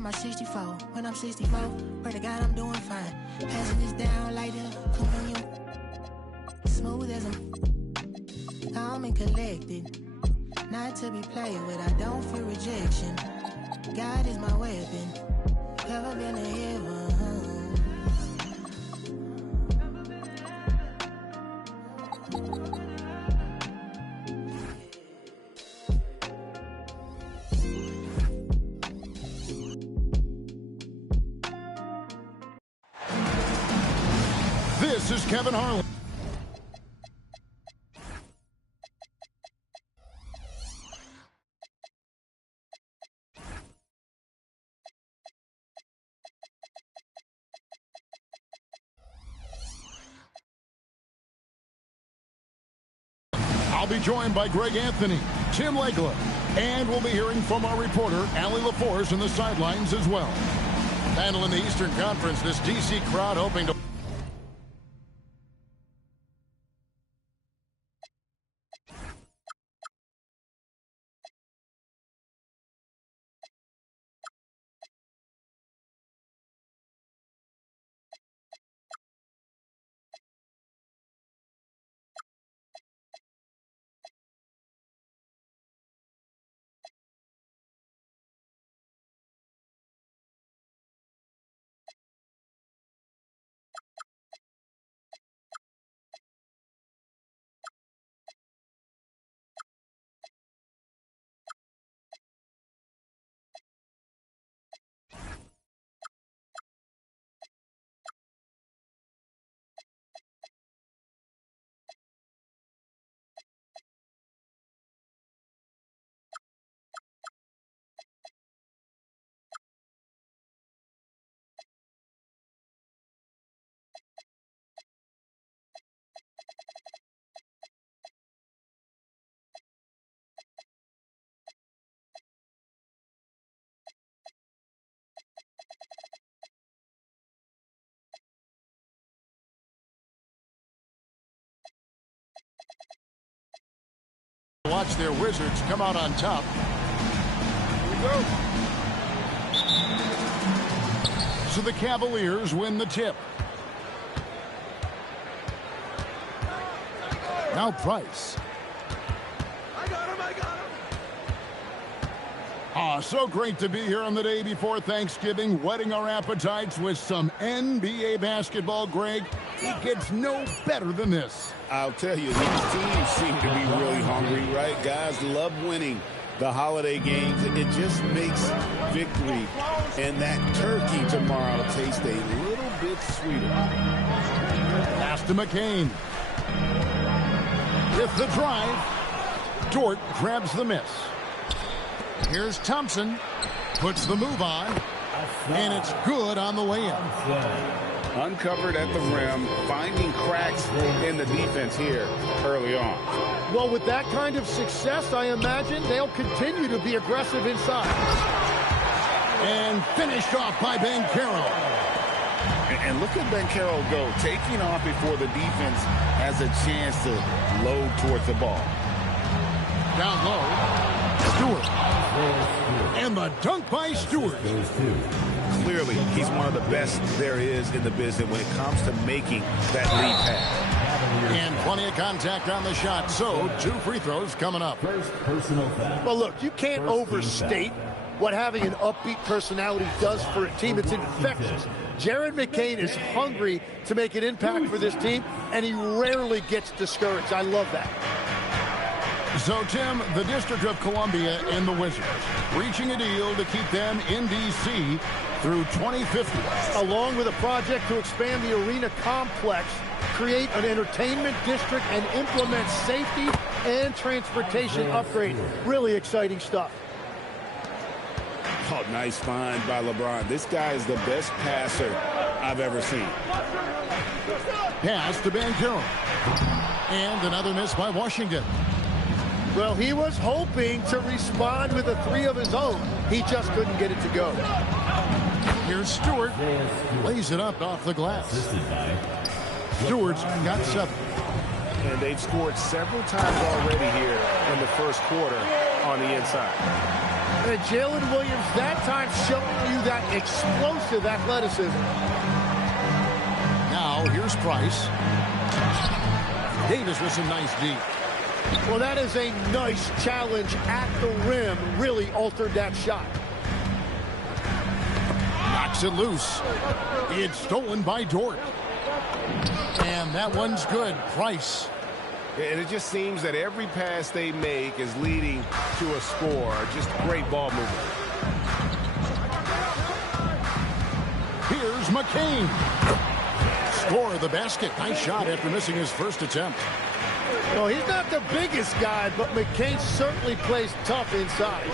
My 64, when I'm 64, pray to God I'm doing fine. Passing this down like the communion. Smooth as I'm calm and collected. Not to be played with, I don't fear rejection. God is my weapon. Never been to heaven. This is Kevin Harlan. I'll be joined by Greg Anthony, Tim Legler, and we'll be hearing from our reporter, Allie LaForce, in the sidelines as well. Handling the Eastern Conference, this DC crowd hoping to... Watch their Wizards come out on top. Here we go. So the Cavaliers win the tip. Now Price. I got him. So great to be here on the day before Thanksgiving, whetting our appetites with some NBA basketball, Greg. It gets no better than this. I'll tell you, these teams seem to be really hungry, right? Guys love winning the holiday games. It just makes victory and that turkey tomorrow taste a little bit sweeter. Pass to McCain. With the drive, Dort grabs the miss. Here's Thompson, puts the move on, and it's good on the way in. Uncovered at the rim, finding cracks in the defense here early on. Well, with that kind of success, I imagine they'll continue to be aggressive inside. And finished off by Banchero. And look at Banchero go, taking off before the defense has a chance to load towards the ball. Down low, Stewart. And the dunk by Stewart. Clearly, he's one of the best there is in the business when it comes to making that lead pass. And plenty of contact on the shot, so 2 free throws coming up. Well, look, you can't overstate what having an upbeat personality does for a team. It's infectious. Jared McCain is hungry to make an impact for this team, and he rarely gets discouraged. I love that. So, Tim, the District of Columbia and the Wizards reaching a deal to keep them in D.C. through 2050. Along with a project to expand the arena complex, create an entertainment district, and implement safety and transportation upgrades. Really exciting stuff. Oh, nice find by LeBron. This guy is the best passer I've ever seen. Pass to Banchero. And another miss by Washington. Well, he was hoping to respond with a 3 of his own. He just couldn't get it to go. Here's Stewart. Lays it up off the glass. Stewart's got 7. And they've scored several times already here in the first quarter on the inside. Jalen Williams that time showing you that explosive athleticism. Now here's Price. Davis with some nice deep. Well, that is a nice challenge at the rim. Really altered that shot. Knocks it loose. It's stolen by Dort. And that one's good. Price. And it just seems that every pass they make is leading to a score. Just great ball movement. Here's McCain. Score the basket. Nice shot after missing his first attempt. Well, he's not the biggest guy, but McCain certainly plays tough inside.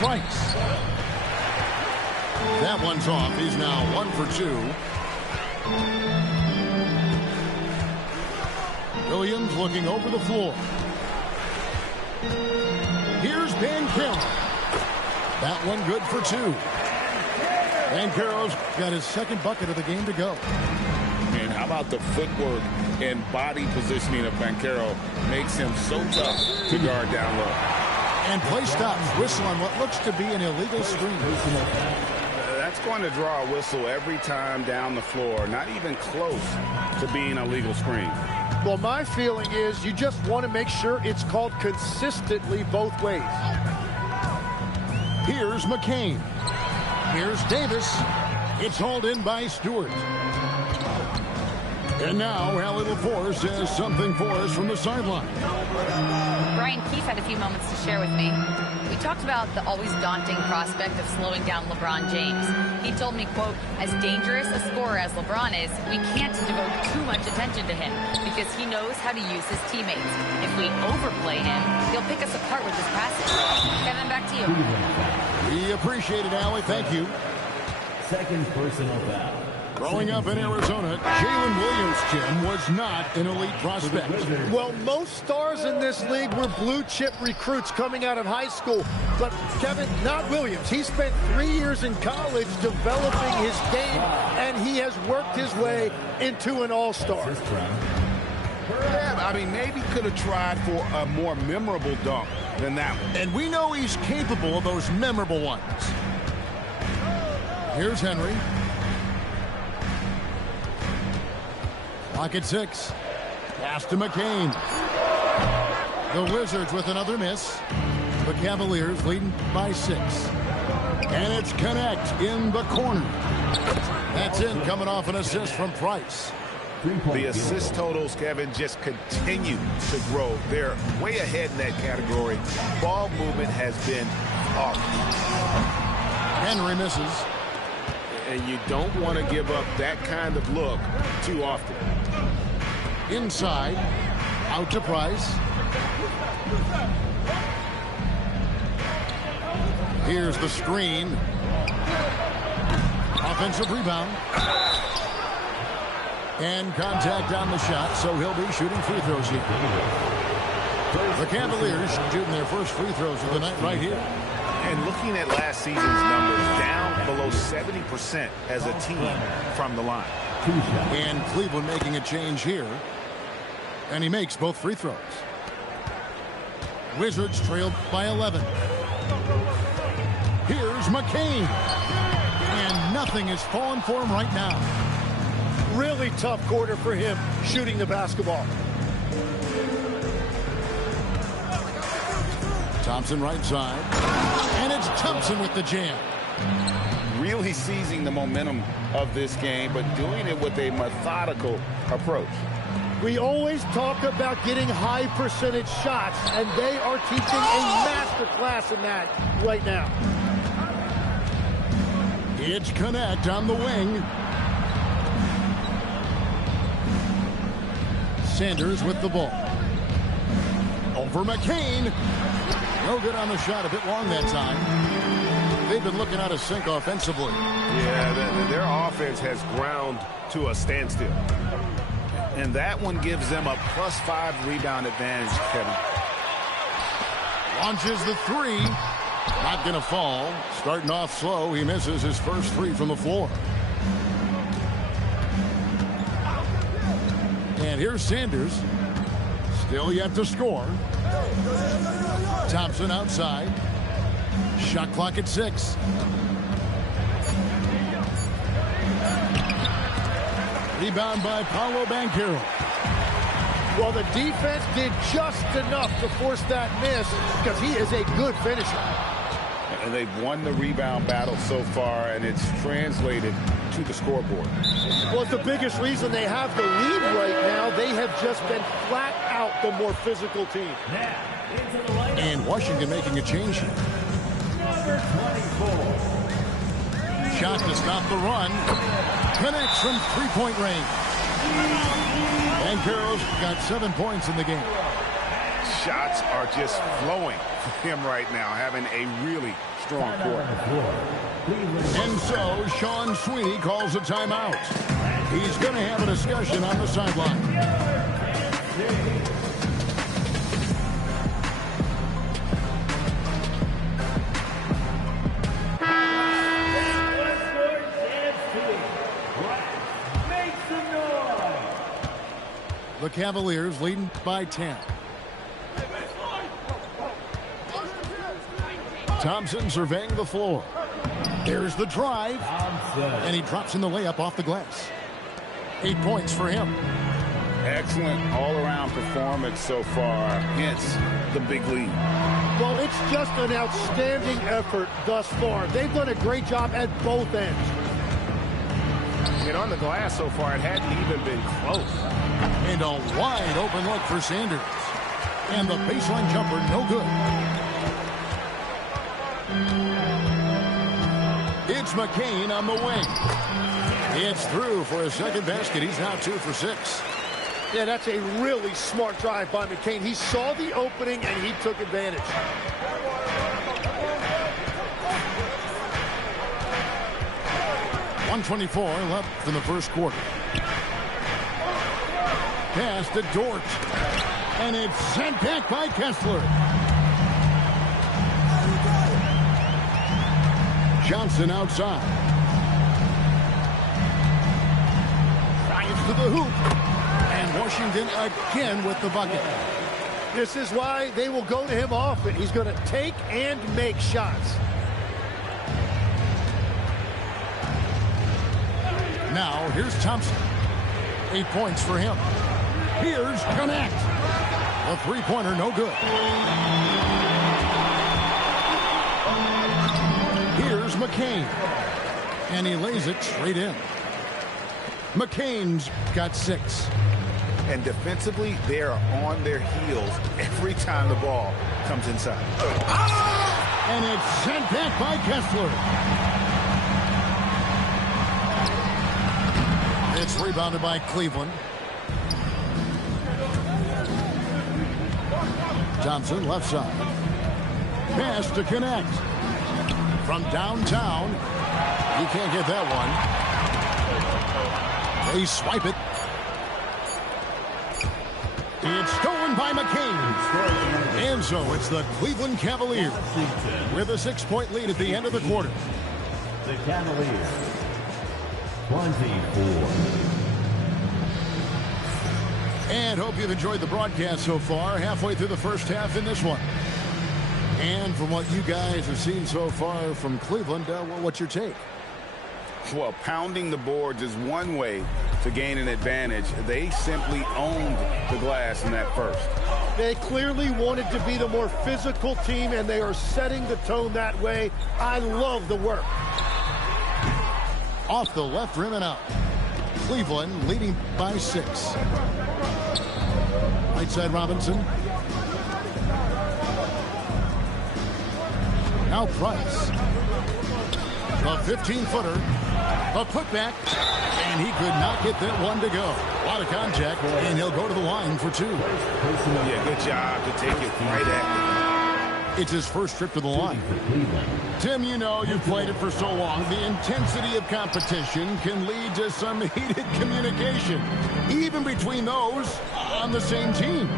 Price. That one's off. He's now 1 for 2. Williams looking over the floor. Here's Banchero. That one good for 2. Banchero's got his second bucket of the game to go. And how about the footwork and body positioning of Banchero makes him so tough to guard down low. And play stops. Whistle on what looks to be an illegal screen. That's going to draw a whistle every time down the floor. Not even close to being a legal screen. Well, my feeling is you just want to make sure it's called consistently both ways. Here's McCain. Here's Davis. It's hauled in by Stewart. And now, Allie LaForce has something for us from the sideline. Brian Keefe had a few moments to share with me. We talked about the always daunting prospect of slowing down LeBron James. He told me, quote, as dangerous a scorer as LeBron is, we can't devote too much attention to him because he knows how to use his teammates. If we overplay him, he'll pick us apart with his passes. Kevin, back to you. We appreciate it, Allie. Thank you. Second personal foul. Growing up in Arizona, Jalen Williams, Jim, was not an elite prospect. Well, most stars in this league were blue-chip recruits coming out of high school. But, Kevin, not Williams. He spent 3 years in college developing his game, and he has worked his way into an all-star. Yeah, I mean, maybe could have tried for a more memorable dunk than that one. And we know he's capable of those memorable ones. Here's Henry. Clock at 6. Pass to McCain. The Wizards with another miss. The Cavaliers leading by 6. And it's Connect in the corner. That's in, coming off an assist from Price. The assist totals, Kevin, just continue to grow. They're way ahead in that category. Ball movement has been off. Henry misses. And you don't want to give up that kind of look too often. Inside, out to Price. Here's the screen. Offensive rebound. And contact on the shot, so he'll be shooting free throws here. The Cavaliers shooting their first free throws of the night right here. And looking at last season's numbers, down below 70% as a team from the line. And Cleveland making a change here. And he makes both free throws. Wizards trailed by 11. Here's McCain. And nothing is falling for him right now. Really tough quarter for him shooting the basketball. Thompson right side. And it's Thompson with the jam. Really seizing the momentum of this game, but doing it with a methodical approach. We always talk about getting high percentage shots, and they are teaching a master class in that right now. It's Connect on the wing. Sanders with the ball. Over McCain. No good on the shot, a bit long that time. They've been looking out of sync offensively. Yeah, their offense has ground to a standstill. And that one gives them a +5 rebound advantage, Kevin. Launches the three. Not going to fall. Starting off slow, he misses his first three from the floor. And here's Sanders. Still yet to score. Thompson outside. Shot clock at 6. Rebound by Paolo Banchero. Well, the defense did just enough to force that miss because he is a good finisher. And they've won the rebound battle so far, and it's translated to the scoreboard. Well, it's the biggest reason they have the lead right now. They have just been flat out the more physical team. And Washington making a change here. Number 24. Shot to stop the run. Connects from three-point range. Banchero's got 7 points in the game. Shots are just flowing for him right now, having a really strong quarter. And so Shawn Sweeney calls a timeout. He's going to have a discussion on the sideline. The Cavaliers leading by 10. Thompson surveying the floor. There's the drive. And he drops in the layup off the glass. 8 points for him. Excellent all-around performance so far, hence the big lead. Well, it's just an outstanding effort thus far. They've done a great job at both ends. And on the glass so far, it hadn't even been close. And a wide open look for Sanders. And the baseline jumper, no good. It's McCain on the wing. It's through for a second basket. He's now 2 for 6. Yeah, that's a really smart drive by McCain. He saw the opening and he took advantage. .124 left in the first quarter. Pass to Dort. And it's sent back by Kessler. Johnson outside. Drives to the hoop. And Washington again with the bucket. This is why they will go to him often. He's going to take and make shots. Now, here's Thompson. 8 points for him. Here's Connect. A three-pointer, no good. Here's McCain. And he lays it straight in. McCain's got 6. And defensively, they are on their heels every time the ball comes inside. And it's sent back by Kessler. It's rebounded by Cleveland. Thompson left side. Pass to Connect. From downtown. He can't get that one. They swipe it. It's stolen by McCain. And so it's the Cleveland Cavaliers with a 6-point lead at the end of the quarter. The Cavaliers, 24. And hope you've enjoyed the broadcast so far. Halfway through the first half in this one. And from what you guys have seen so far from Cleveland, well, what's your take? Well, pounding the boards is one way to gain an advantage. They simply owned the glass in that first. They clearly wanted to be the more physical team, and they are setting the tone that way. I love the work. Off the left rim and out. Cleveland leading by 6. Right side Robinson. Now Price. The 15-footer. A putback. And he could not get that one to go. A lot of contact, and he'll go to the line for 2. Yeah, good job to take it right at him. It's his first trip to the line. Tim, you know, you've played it for so long. The intensity of competition can lead to some heated communication, even between those on the same team.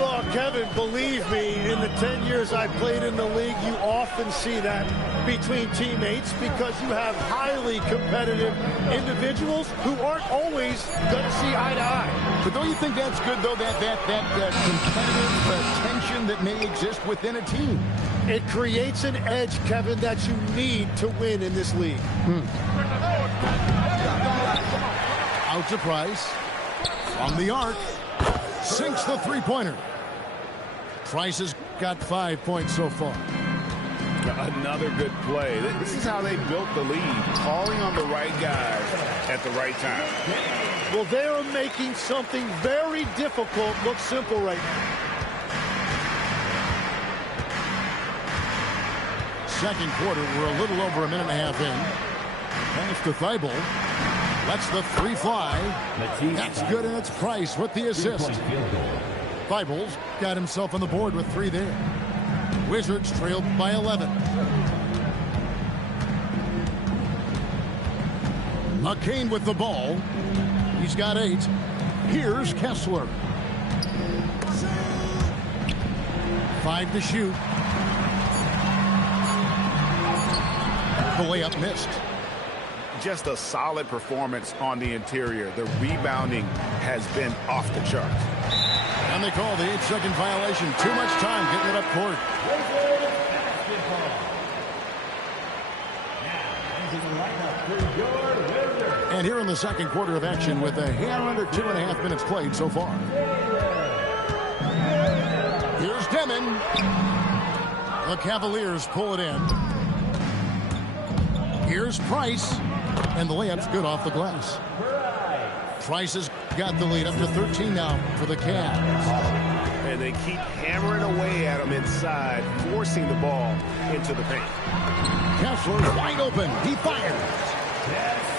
Oh, Kevin, believe me, in the 10 years I've played in the league, you often see that between teammates because you have highly competitive individuals who aren't always going to see eye to eye. But don't you think that's good, though, that competitive tension that may exist within a team? team. It creates an edge, Kevin, that you need to win in this league. Out to Price. From the arc. Sinks the three-pointer. Price has got 5 points so far. Another good play. This is how they built the lead, calling on the right guys at the right time. Well, they are making something very difficult look simple right now. Second quarter, we're a little over a minute and a half in. Pass to Thibault. Lets the three fly. That's good, and it's Price with the assist. Thibault's got himself on the board with 3 there. Wizards trailed by 11. McCain with the ball. He's got 8. Here's Kessler. 5 to shoot. The layup missed. Just a solid performance on the interior. The rebounding has been off the charts. And they call the 8-second violation. Too much time getting it up court. And here in the second quarter of action with a hair under 2.5 minutes played so far. Here's Demon. The Cavaliers pull it in. Here's Price. And the layup's good off the glass. Price has got the lead up to 13 now for the Cavs. And they keep hammering away at him inside, forcing the ball into the paint. Kessler's wide open. He fires.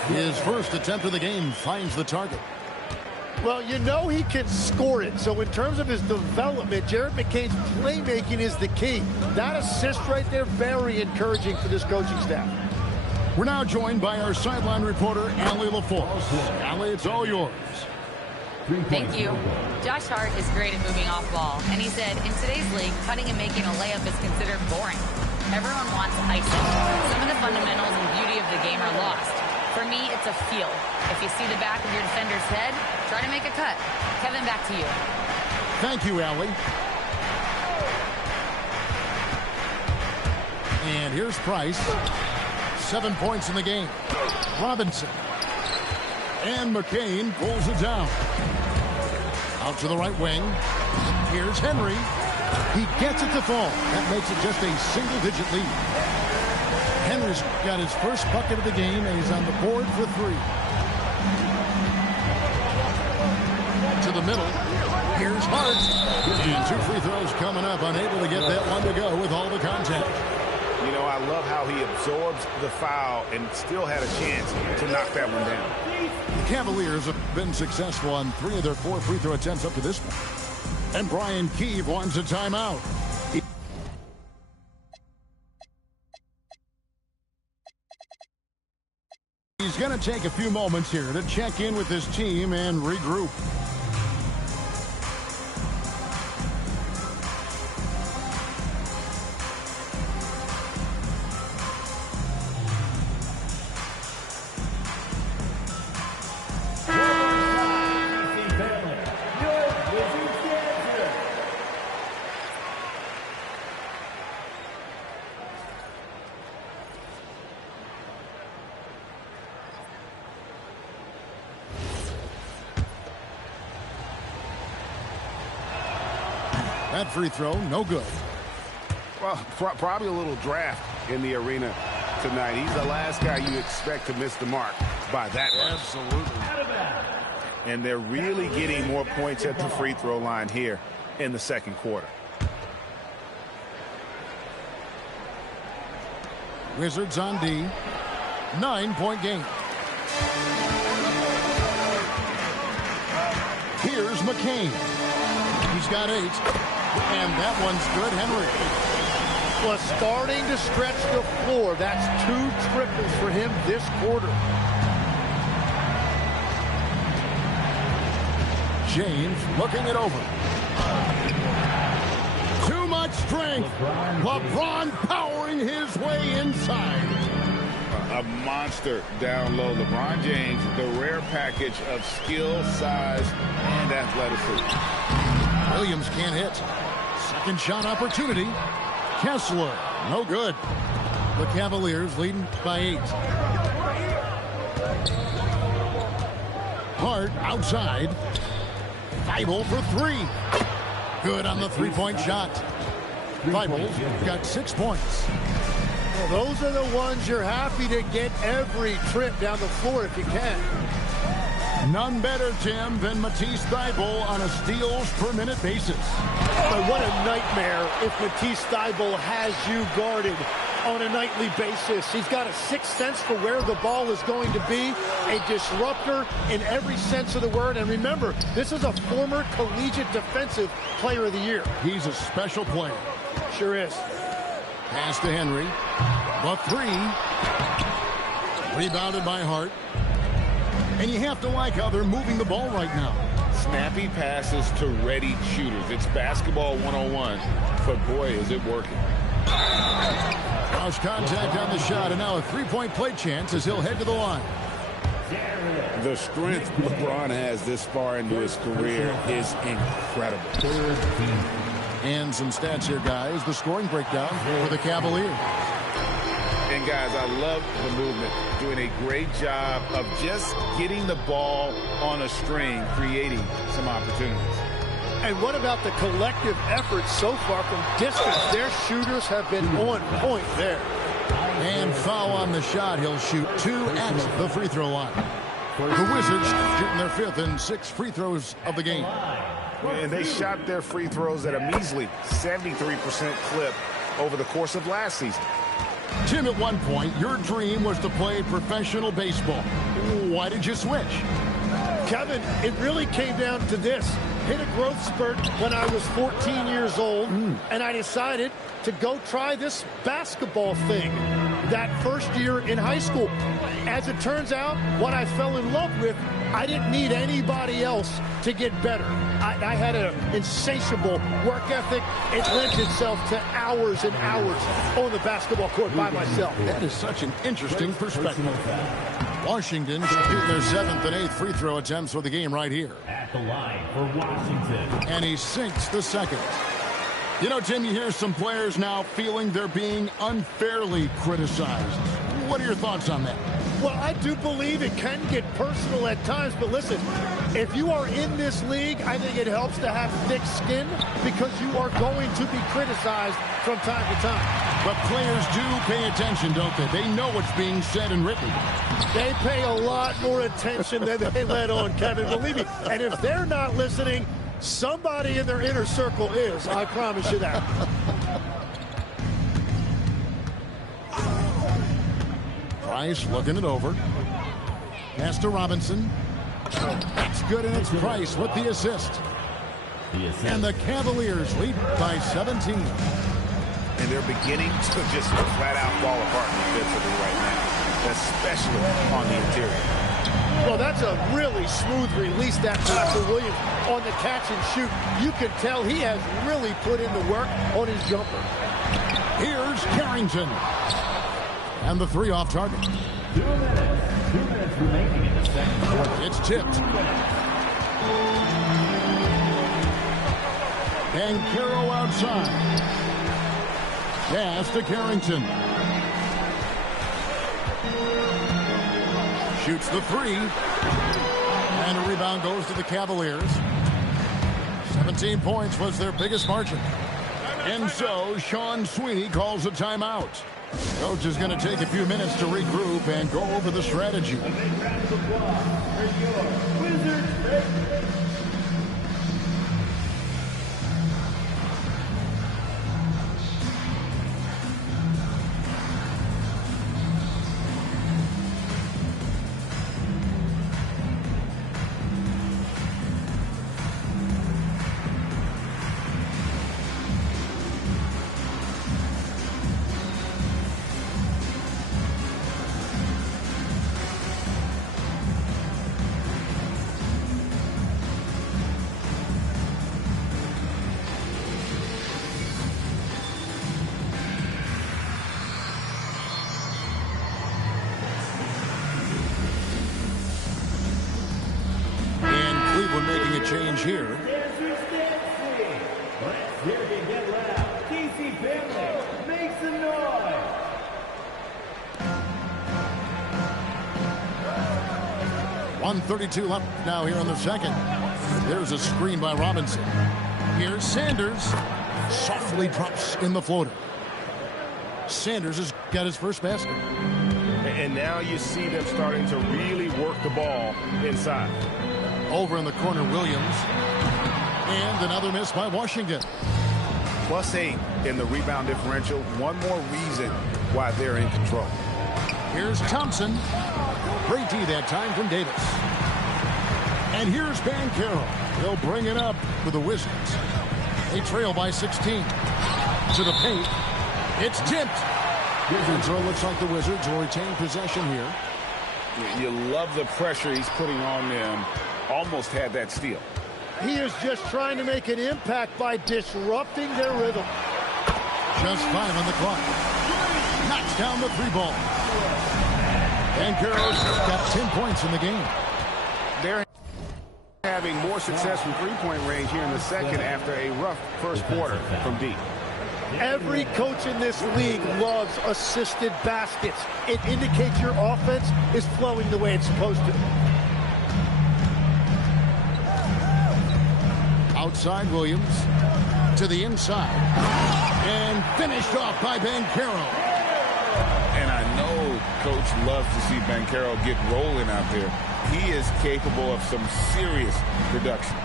His first attempt of the game finds the target. Well, you know he can score it. So in terms of his development, Jared McCain's playmaking is the key. That assist right there, very encouraging for this coaching staff. We're now joined by our sideline reporter, Allie LaForce. Allie, it's all yours. Thank you. Josh Hart is great at moving off ball, and he said, in today's league, cutting and making a layup is considered boring. Everyone wants icing. Some of the fundamentals and beauty of the game are lost. For me, it's a feel. If you see the back of your defender's head, try to make a cut. Kevin, back to you. Thank you, Allie. And here's Price. 7 points in the game. Robinson. And McCain pulls it down. Out to the right wing. Here's Henry. He gets it to fall. That makes it just a single-digit lead. Henry's got his first bucket of the game, and he's on the board for 3. To the middle. Here's Hart. And 2 free throws coming up. Unable to get that one to go with all the contact. You know, I love how he absorbs the foul and still had a chance to knock that one down. The Cavaliers have been successful on 3 of their 4 free throw attempts up to this point. And Brian Keeve wants a timeout. He's going to take a few moments here to check in with his team and regroup. That free throw, no good. Well, probably a little draft in the arena tonight. He's the last guy you expect to miss the mark by that much. Absolutely. And they're really getting more points at the free throw line here in the second quarter. Wizards on D. 9-point game. Here's McCain. He's got 8. And that one's good, Henry. Well, starting to stretch the floor. That's 2 triples for him this quarter. James looking it over. Too much strength. LeBron powering his way inside. A monster down low. LeBron James, the rare package of skill, size, and athleticism. Williams can't hit. Second shot opportunity. Kessler, no good. The Cavaliers leading by 8. Hart outside. Thibault for 3. Good on the three-point shot. Thibault got 6 points. Well, those are the ones you're happy to get every trip down the floor if you can. None better, Tim, than Matisse Thybulle on a steals per minute basis. But what a nightmare if Matisse Thybulle has you guarded on a nightly basis. He's got a sixth sense for where the ball is going to be, a disruptor in every sense of the word. And remember, this is a former collegiate defensive player of the year. He's a special player. Sure is. Pass to Henry. The 3. Rebounded by Hart. And you have to like how they're moving the ball right now. Snappy passes to ready shooters. It's basketball 101, but boy, is it working. Cross contact on the shot, and now a three-point play chance as he'll head to the line. The strength LeBron has this far into his career is incredible. And some stats here, guys. The scoring breakdown for the Cavaliers. And guys, I love the movement. Doing a great job of just getting the ball on a string, creating some opportunities. And what about the collective effort so far from distance? Their shooters have been on point there. And foul on the shot. He'll shoot 2 at the free throw line. The Wizards shooting their 5th and 6th free throws of the game. And they shot their free throws at a measly 73% clip over the course of last season. Tim, at one point, your dream was to play professional baseball. Why did you switch? Kevin, it really came down to this. Hit a growth spurt when I was 14 years old, and I decided to go try this basketball thing that first year in high school. As it turns out, what I fell in love with, I didn't need anybody else to get better. I had an insatiable work ethic. It lent itself to hours and hours on the basketball court by myself. That is such an interesting perspective. Washington shooting their 7th and 8th free throw attempts for the game right here. At the line for Washington. And he sinks the 2nd. You know, Tim, you hear some players now feeling they're being unfairly criticized. What are your thoughts on that? Well, I do believe it can get personal at times, but listen, if you are in this league, I think it helps to have thick skin because you are going to be criticized from time to time. But players do pay attention, don't they? They know what's being said and written. They pay a lot more attention than they let on, Kevin, believe me. And if they're not listening, somebody in their inner circle is, I promise you that. Price looking it over. Pass to Robinson. That's good, and it's Price with the assist. And the Cavaliers lead by 17. And they're beginning to just flat out fall apart defensively right now, especially on the interior. Well, that's a really smooth release that time for Williams on the catch and shoot. You can tell he has really put in the work on his jumper. Here's Carrington. And the 3 off target. 2 minutes remaining in the second quarter. It's tipped. And Caro outside. Pass to Carrington. Shoots the 3. And a rebound goes to the Cavaliers. 17 points was their biggest margin. And so Shawn Sweeney calls a timeout. Coach is going to take a few minutes to regroup and go over the strategy. Making a change here. Let's hear you get loud. DC family. 1:32 left now here in the second. There's a screen by Robinson. Here's Sanders. Softly drops in the floater. Sanders has got his first basket. And now you see them starting to really work the ball inside. Over in the corner, Williams. And another miss by Washington. +8 in the rebound differential. One more reason why they're in control. Here's Thompson. Great D that time from Davis. And here's Banchero. They'll bring it up for the Wizards. They trail by 16. To the paint. It's tipped. And so it looks like the Wizards will retain possession here. You love the pressure he's putting on them. Almost had that steal. He is just trying to make an impact by disrupting their rhythm. Just 5 on the clock. Knocks down the 3 ball. Banchero's got 10 points in the game. They're having more success from three-point range here in the second after a rough first quarter from deep. Every coach in this league loves assisted baskets. It indicates your offense is flowing the way it's supposed to. Outside Williams to the inside. And finished off by Banchero. And I know Coach loves to see Banchero get rolling out there. He is capable of some serious production.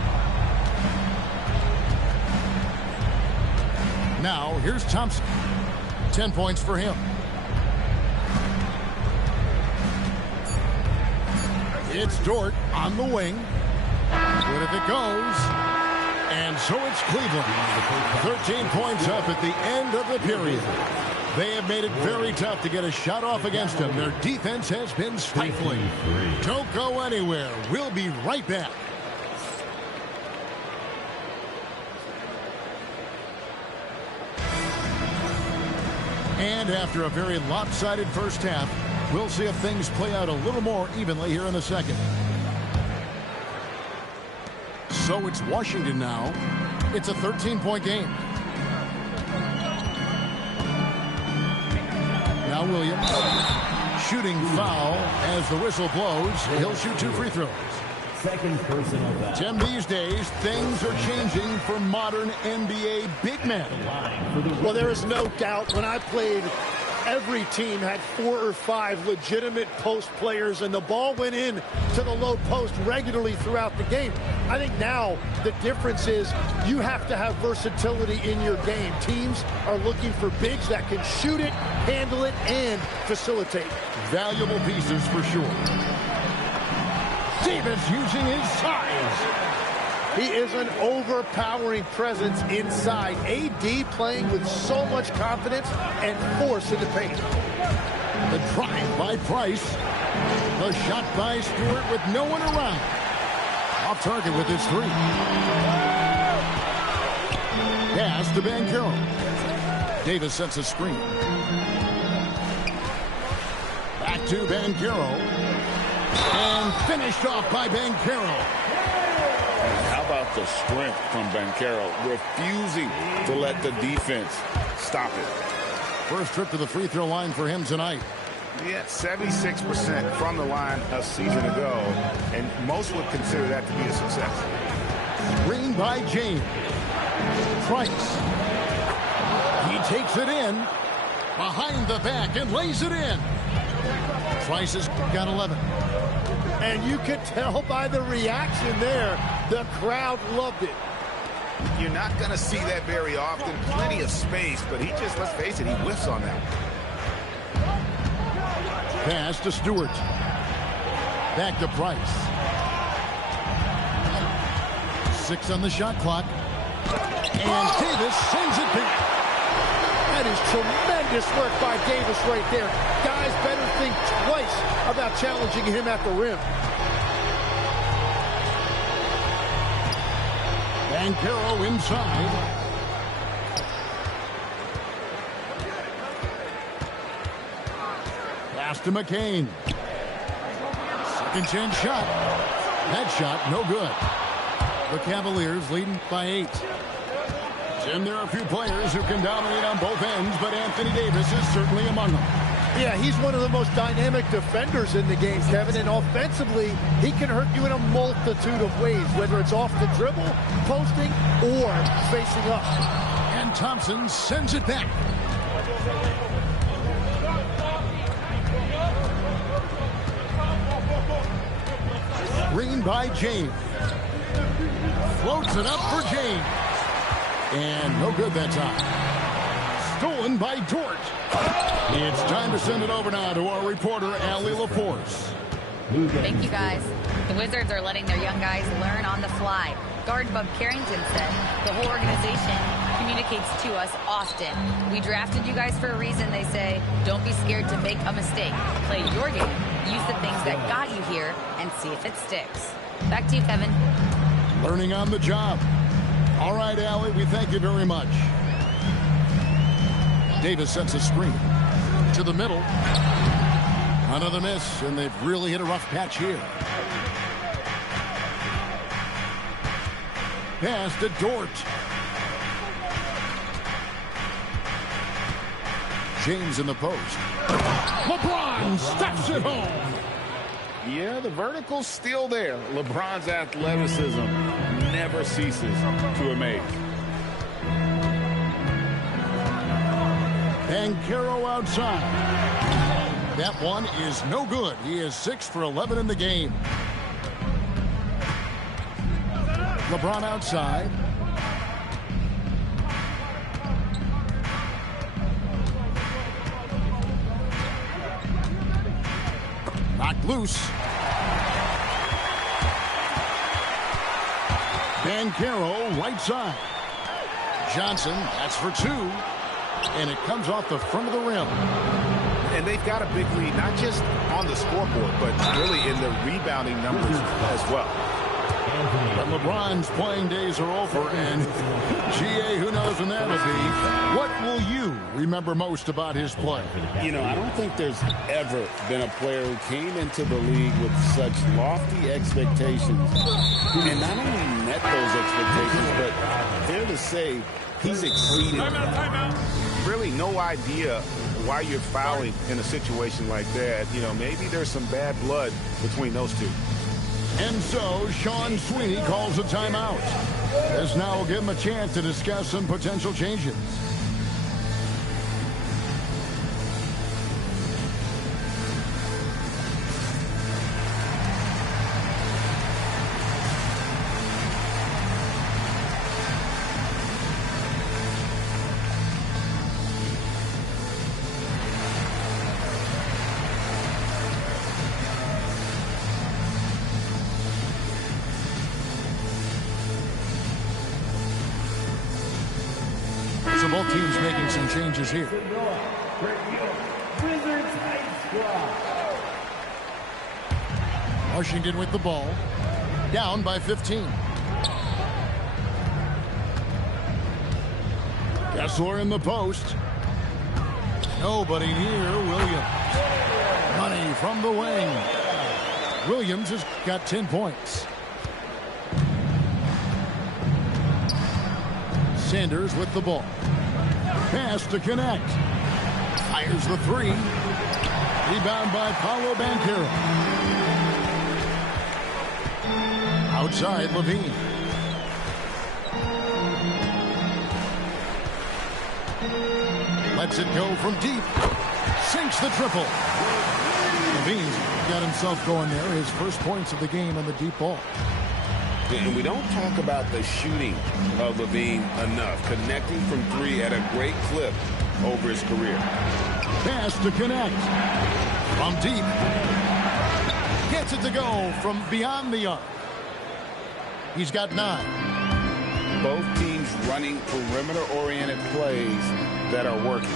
Now, here's Thompson. 10 points for him. It's Dort on the wing. Good if it goes. And so it's Cleveland. 13 points up at the end of the period. They have made it very tough to get a shot off against them. Their defense has been stifling. Don't go anywhere. We'll be right back. And after a very lopsided first half, we'll see if things play out a little more evenly here in the second. So it's Washington now. It's a 13-point game. Now Williams. Shooting foul as the whistle blows. He'll shoot 2 free throws. Second personal foul. Tim, these days, things are changing for modern NBA big men. Well, there is no doubt when I played, every team had 4 or 5 legitimate post players, and the ball went in to the low post regularly throughout the game. I think now the difference is you have to have versatility in your game. Teams are looking for bigs that can shoot it, handle it, and facilitate. Valuable pieces for sure. Davis using his size. He is an overpowering presence inside. AD playing with so much confidence and force in the paint. The drive by Price. The shot by Stewart with no one around. Off target with his 3. Pass to Banchero. Davis sets a screen. Back to Banchero. And finished off by Banchero. How about the strength from Banchero, refusing to let the defense stop it. First trip to the free throw line for him tonight. Yeah, 76% from the line a season ago, and most would consider that to be a success. Screen by James. Price. He takes it in. Behind the back and lays it in. Price has got 11. And you could tell by the reaction there, the crowd loved it. You're not going to see that very often. Plenty of space, but he just, let's face it, he whiffs on that. Pass to Stewart. Back to Price. 6 on the shot clock. And Davis sends it back. That is tremendous work by Davis right there. Guys better think twice about challenging him at the rim. Banchero inside. Pass to McCain. Second chance shot. That shot, no good. The Cavaliers leading by 8. Jim, there are a few players who can dominate on both ends, but Anthony Davis is certainly among them. Yeah, he's one of the most dynamic defenders in the game, Kevin, and offensively, he can hurt you in a multitude of ways, whether it's off the dribble, posting, or facing up. And Thompson sends it back. Green by James. Floats it up for James. And no good that time. Stolen by Dort. It's time to send it over now to our reporter, Allie LaForce. Thank you, guys. The Wizards are letting their young guys learn on the fly. Guard Bub Carrington said the whole organization communicates to us often. We drafted you guys for a reason, they say. Don't be scared to make a mistake. Play your game. Use the things that got you here and see if it sticks. Back to you, Kevin. Learning on the job. All right, Allie, we thank you very much. Davis sets a screen to the middle. Another miss, and they've really hit a rough patch here. Pass to Dort. James in the post. LeBron steps it home. Yeah, the vertical's still there. LeBron's athleticism never ceases to amaze. Banchero outside. That one is no good. He is 6 for 11 in the game. LeBron outside. Knocked loose. Banchero right side. Johnson, that's for 2. And it comes off the front of the rim. And they've got a big lead, not just on the scoreboard, but really in the rebounding numbers as well. But LeBron's playing days are over, and GA, who knows when that'll be. What will you remember most about his play? You know, I don't think there's ever been a player who came into the league with such lofty expectations and not only met those expectations, but fair to say he's exceeded. Really no idea why you're fouling in a situation like that. You know, maybe there's some bad blood between those two. And so, Shawn Sweeney calls a timeout. This now will give him a chance to discuss some potential changes. So both teams making some changes here. Washington with the ball. Down by 15. Kessler in the post. Nobody near Williams. Money from the wing. Williams has got 10 points. Sanders with the ball. Pass to connect. Fires the 3. Rebound by Paolo Banchero. Outside Levine. Lets it go from deep. Sinks the triple. Levine's got himself going there. His first points of the game on the deep ball. And we don't talk about the shooting of Levine enough. Connecting from 3 at a great clip over his career. Pass to connect. From deep. Gets it to go from beyond the arc. He's got 9. Both teams running perimeter-oriented plays that are working.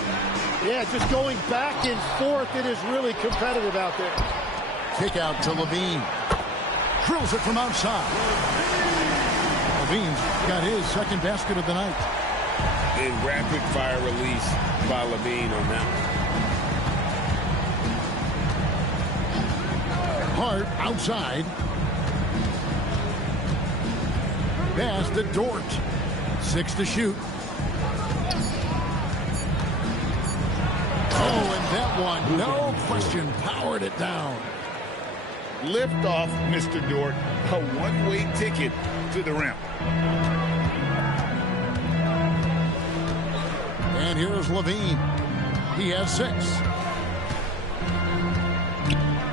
Yeah, just going back and forth. It is really competitive out there. Kick out to Levine. Drills it from outside. Levine's got his second basket of the night. A rapid-fire release by Levine on that one. Hart outside. Pass to Dort. 6 to shoot. Oh, and that one, no question, powered it down. Lift off, Mr. Dort. A one-way ticket to the rim. And here's Levine. He has 6.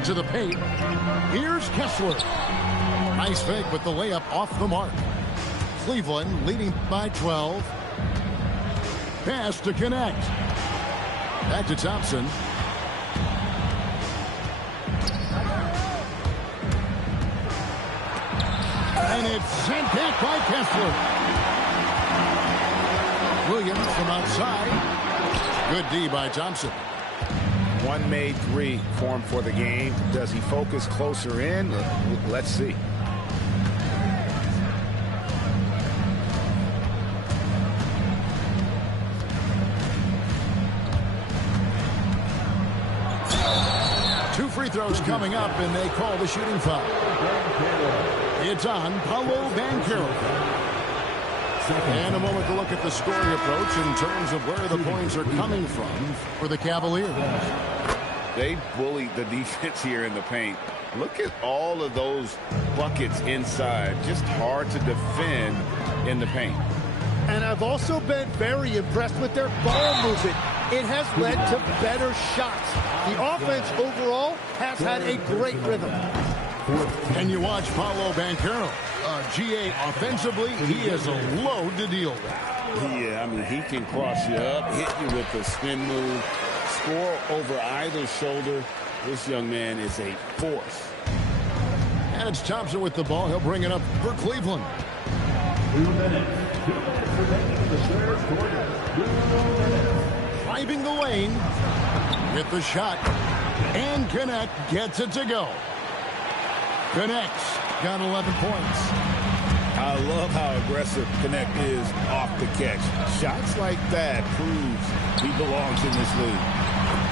To the paint. Here's Kessler. Nice fake with the layup off the mark. Cleveland leading by 12. Pass to connect. Back to Thompson. And it's sent back by Kessler. Williams from outside. Good D by Thompson. One made 3 for him for the game. Does he focus closer in? Let's see. Two free throws coming up, and they call the shooting foul. It's on Paolo Banchero. And a moment to look at the scoring approach in terms of where the points are coming from for the Cavaliers. They bullied the defense here in the paint. Look at all of those buckets inside. Just hard to defend in the paint. And I've also been very impressed with their ball movement. It has led to better shots. The offense overall has had a great rhythm. And you watch Paolo Banchero. GA offensively, he is a load to deal with. Yeah, I mean, he can cross you up, hit you with a spin move, score over either shoulder. This young man is a force. And it's Thompson with the ball. He'll bring it up for Cleveland. 2 minutes. 2 minutes remaining in the third quarter. 2 minutes. Driving the lane. Hit the shot. And Connect gets it to go. Connects. Got 11 points. I love how aggressive Connect is off the catch. Shots like that proves he belongs in this league.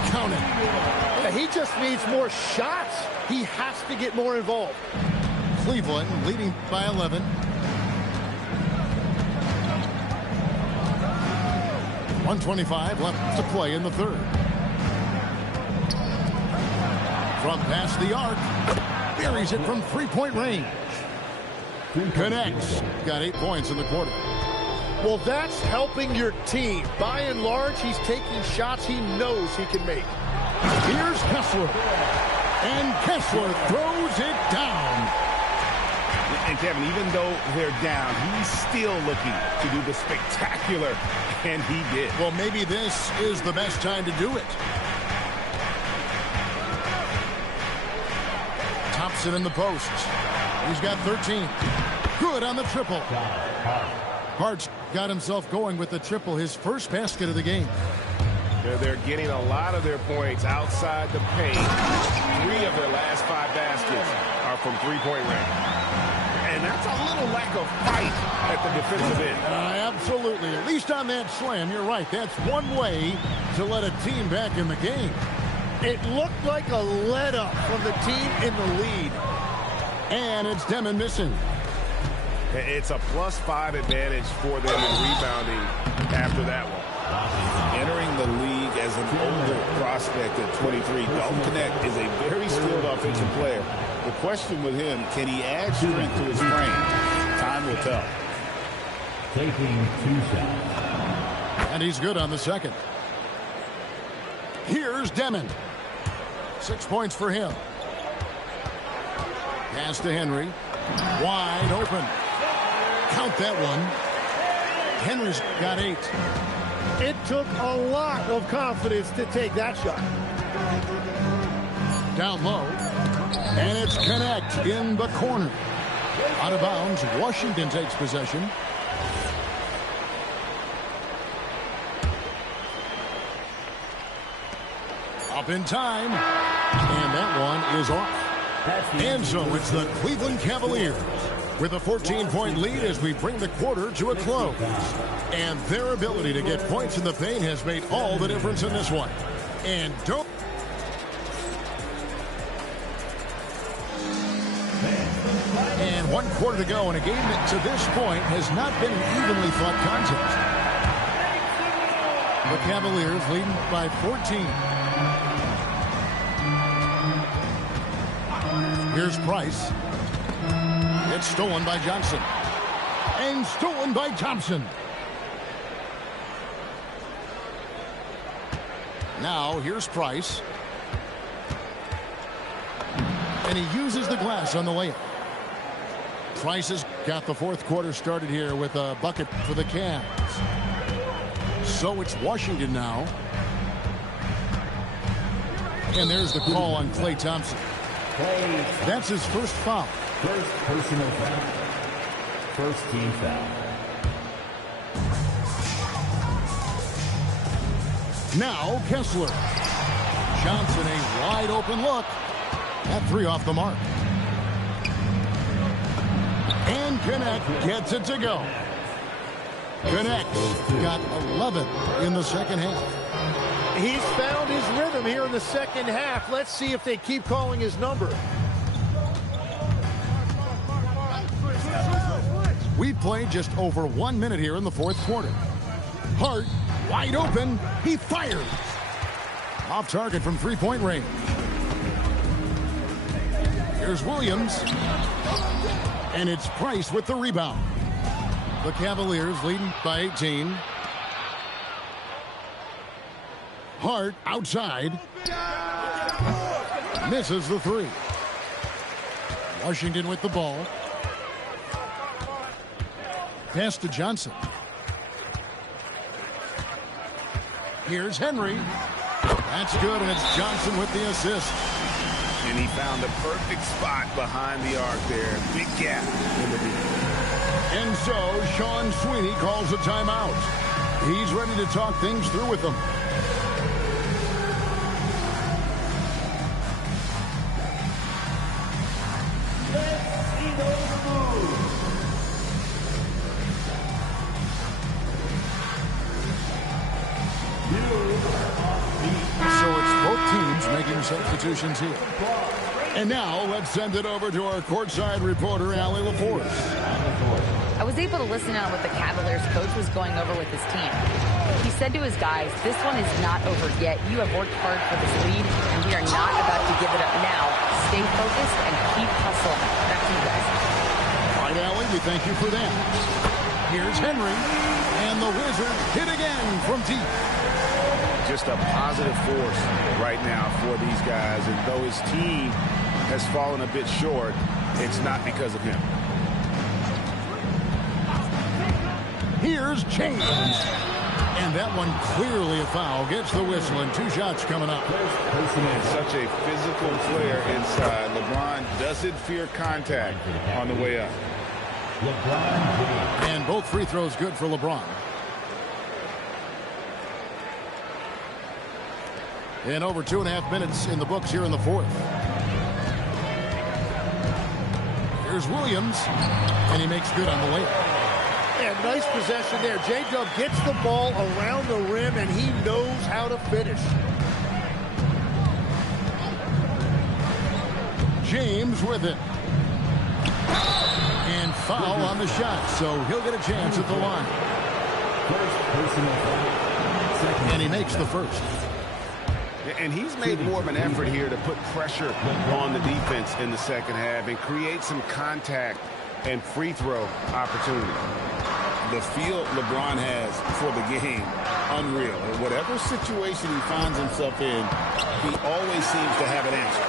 Count it. Yeah, he just needs more shots. He has to get more involved. Cleveland leading by 11. .125 left to play in the third. From past the arc. Buries it from three-point range. Connects. Got 8 points in the quarter. Well, that's helping your team. By and large, he's taking shots he knows he can make. Here's Kessler. And Kessler throws it down. And Kevin, even though they're down, he's still looking to do the spectacular, and he did. Well, maybe this is the best time to do it. Thompson in the post. He's got 13. Good on the triple. Hart's got himself going with the triple, his first basket of the game. They're getting a lot of their points outside the paint. 3 of their last 5 baskets are from three-point range. And that's a little lack of fight at the defensive end. Absolutely. At least on that slam, you're right. That's one way to let a team back in the game. It looked like a let-up from the team in the lead. And it's Demon missing. It's a +5 advantage for them in rebounding after that one. Entering the league as an older prospect at 23, Dalton Connect is a very skilled offensive player. The question with him, can he add strength to his frame? Time will tell. Taking 2 shots. And he's good on the second. Here's Demon. 6 points for him. Pass to Henry. Wide open. Count that one. Henry's got 8. It took a lot of confidence to take that shot. Down low. And it's Connect in the corner. Out of bounds. Washington takes possession. Up in time. And that one is off. And so it's the Cleveland Cavaliers with a 14-point lead as we bring the quarter to a close. And their ability to get points in the paint has made all the difference in this one. And don't... And 1 quarter to go in a game that to this point has not been an evenly fought contest. The Cavaliers leading by 14. Here's Price. It's stolen by Johnson. And stolen by Thompson. Now, here's Price. And he uses the glass on the layup. Price has got the fourth quarter started here with a bucket for the Cavs. So it's Washington now. And there's the call on Klay Thompson. That's his first foul. First personal foul. First team foul. Now Kessler. Johnson, a wide open look. That three off the mark. And Connect gets it to go. Connect got 11 in the second half. He's found his rhythm here in the second half. Let's see if they keep calling his number. We played just over 1 minute here in the fourth quarter. Hart, wide open. He fires. Off target from three-point range. Here's Williams. And it's Price with the rebound. The Cavaliers leading by 18. Hart outside. Misses the three. Washington with the ball. Pass to Johnson. Here's Henry. That's good, and it's Johnson with the assist. And he found the perfect spot behind the arc there. Big gap in the defense. And so Shawn Sweeney calls a timeout. He's ready to talk things through with them. So it's both teams making substitutions here. And now let's send it over to our courtside reporter, Allie LaForce. I was able to listen in on what the Cavaliers coach was going over with his team. He said to his guys, this one is not over yet. You have worked hard for this lead, and we are not about to give it up now. Stay focused and keep hustling. Back to you guys. All right, Allie, we thank you for that. Here's Henry, and the Wizards hit again from deep. Just a positive force right now for these guys. And though his team has fallen a bit short, it's not because of him. Here's James. And that one clearly a foul. Gets the whistle, and 2 shots coming up. And such a physical player inside. LeBron doesn't fear contact on the way up. And both free throws good for LeBron. And over 2.5 minutes in the books here in the fourth. Here's Williams, and he makes good on the layup. And nice possession there. J-Dub gets the ball around the rim, and he knows how to finish. James with it. And foul on the shot, so he'll get a chance at the line. And he makes the first. And he's made more of an effort here to put pressure on the defense in the second half and create some contact and free throw opportunity. The feel LeBron has for the game, unreal. In whatever situation he finds himself in, he always seems to have an answer.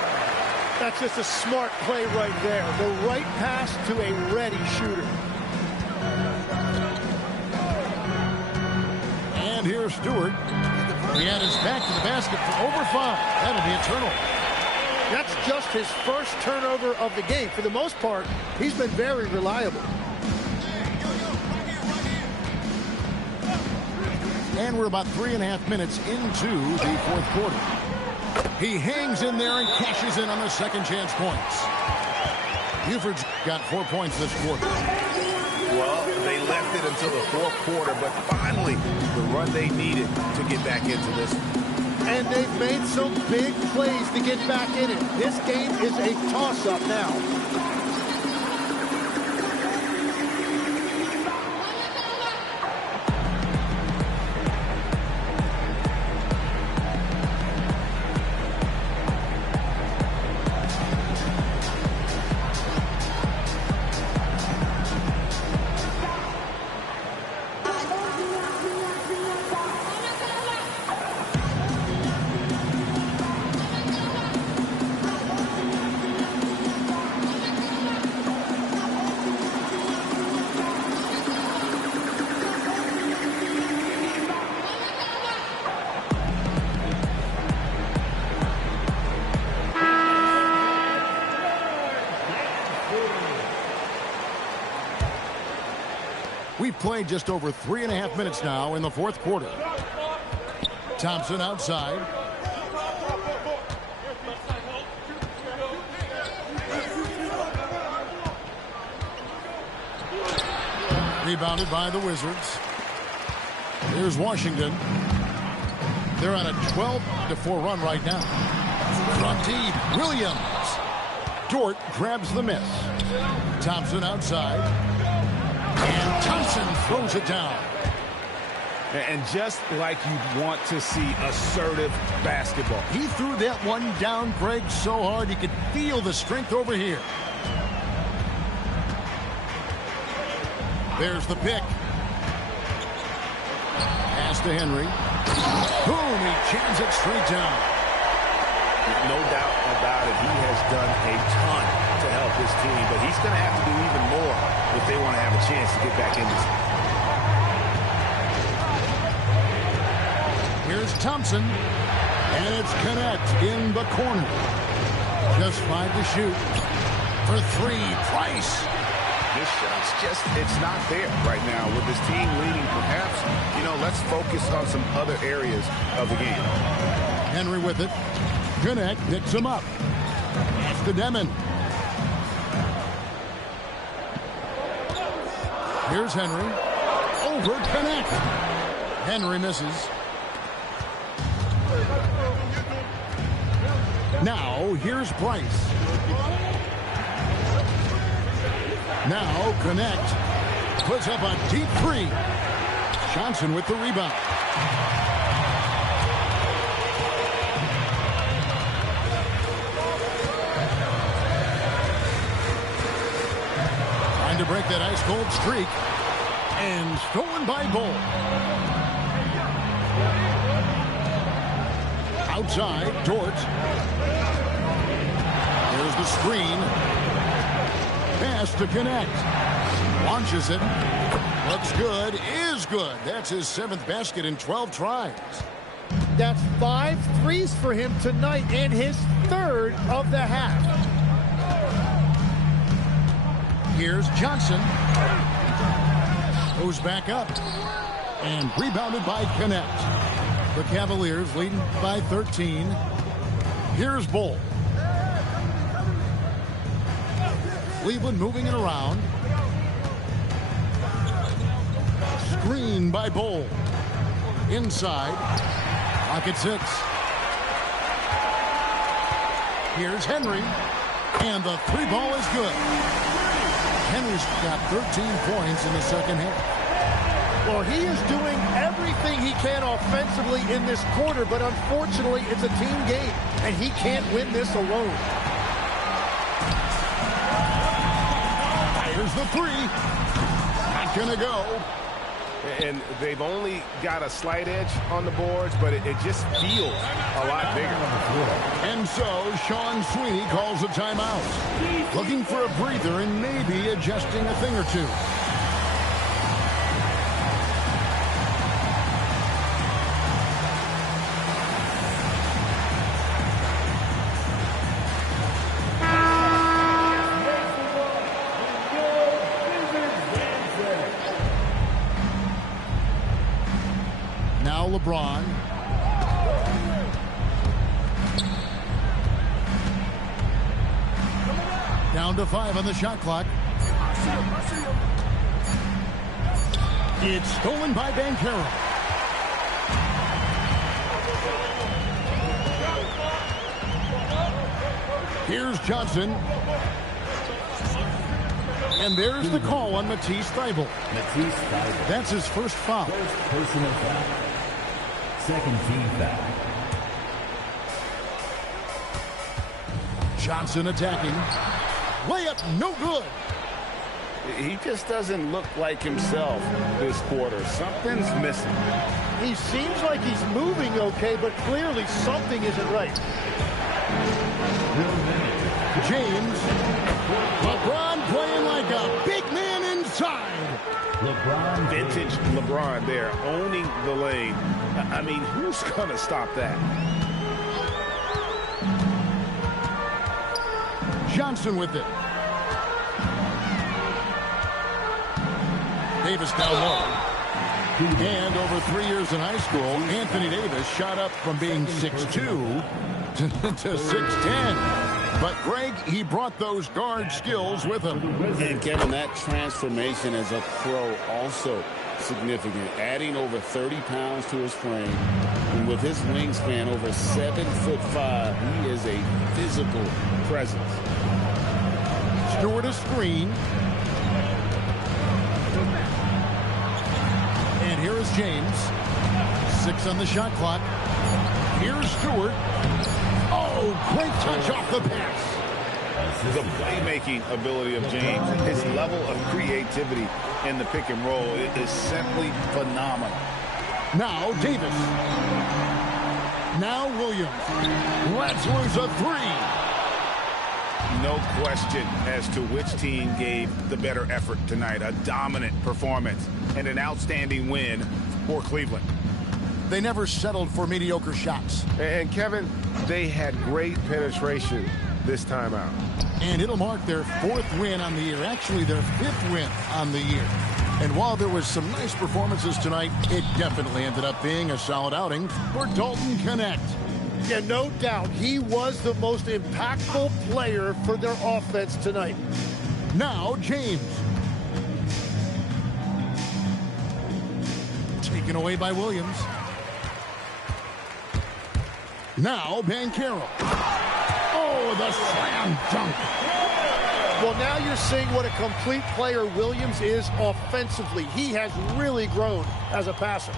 That's just a smart play right there. The right pass to a ready shooter. And here's Stewart. He had his back to the basket for over 5. That'll be a turnover. That's just his first turnover of the game. For the most part, he's been very reliable. And we're about 3.5 minutes into the fourth quarter. He hangs in there and cashes in on the second chance points. Buford's got 4 points this quarter. Well, they left it until the fourth quarter, but finally the run they needed to get back into this. And they've made some big plays to get back in it. This game is a toss-up now. We've played just over 3.5 minutes now in the fourth quarter. Thompson outside. Rebounded by the Wizards. Here's Washington. They're on a 12-4 run right now. From deep, Williams. Dort grabs the miss. Thompson outside. And Thompson throws it down. And just like you'd want to see assertive basketball. He threw that one down, Greg, so hard you could feel the strength over here. There's the pick. Pass to Henry. Boom, he jams it straight down. No doubt about it. He has done a ton to help his team, but he's going to have to do even more if they want to have a chance to get back in this. Here's Thompson, and it's Connect in the corner. Just 5 to shoot. For 3, Price. This shot's just, it's not there right now with this team leading. Perhaps, let's focus on some other areas of the game. Henry with it. Connect picks him up. Pass to Demon. Here's Henry. Over Connect. Henry misses. Now, here's Price. Now, Connect puts up a deep 3. Johnson with the rebound. Trying to break that ice-cold streak. And stolen by Bull. Outside, Dort. There's the screen. Pass to Connect. Launches it. Looks good. Is good. That's his 7th basket in 12 tries. That's 5 threes for him tonight and his 3rd of the half. Here's Johnson. Goes back up. And rebounded by Connect. The Cavaliers leading by 13. Here's Bull. Cleveland moving it around. Screen by Bull. Inside. Pocket 6. Here's Henry. And the 3 ball is good. Henry's got 13 points in the second half. Well, he is doing everything he can offensively in this quarter, but unfortunately, it's a team game, and he can't win this alone. Here's the 3. Not gonna go. And they've only got a slight edge on the boards, but it just feels a lot bigger. And so, Shawn Sweeney calls a timeout. Looking for a breather and maybe adjusting a thing or two. LeBron. Down to 5 on the shot clock. It's stolen by Banchero. Here's Johnson. And there's the call on Matisse Thybulle. That's his first foul. First personal foul. Second team foul. Johnson attacking. Layup no good. He just doesn't look like himself this quarter. Something's missing. He seems like he's moving okay, but clearly something isn't right. James. LeBron playing like a big man inside. LeBron, vintage LeBron there, owning the lane. I mean, who's going to stop that? Johnson with it. Davis down low. And over 3 years in high school, Anthony Davis shot up from being 6'2 to 6'10. But, Greg, he brought those guard skills with him. And, Kevin, that transformation as a pro also significant. Adding over 30 pounds to his frame. And with his wingspan over 7'5", he is a physical presence. Stewart a screen. And here is James. 6 on the shot clock. Here's Stewart. Oh, great touch off the pass. The playmaking ability of James, his level of creativity in the pick and roll is simply phenomenal. Now Davis. Now Williams. Let's lose a 3. No question as to which team gave the better effort tonight. A dominant performance and an outstanding win for Cleveland. They never settled for mediocre shots. And Kevin, they had great penetration this time out. And it'll mark their 4th win on the year. Actually, their 5th win on the year. And while there was some nice performances tonight, it definitely ended up being a solid outing for Dalton Connect. Yeah, no doubt. He was the most impactful player for their offense tonight. Now, James. Taken away by Williams. Now, Banchero. Oh, the slam dunk. Well, now you're seeing what a complete player Williams is offensively. He has really grown as a passer.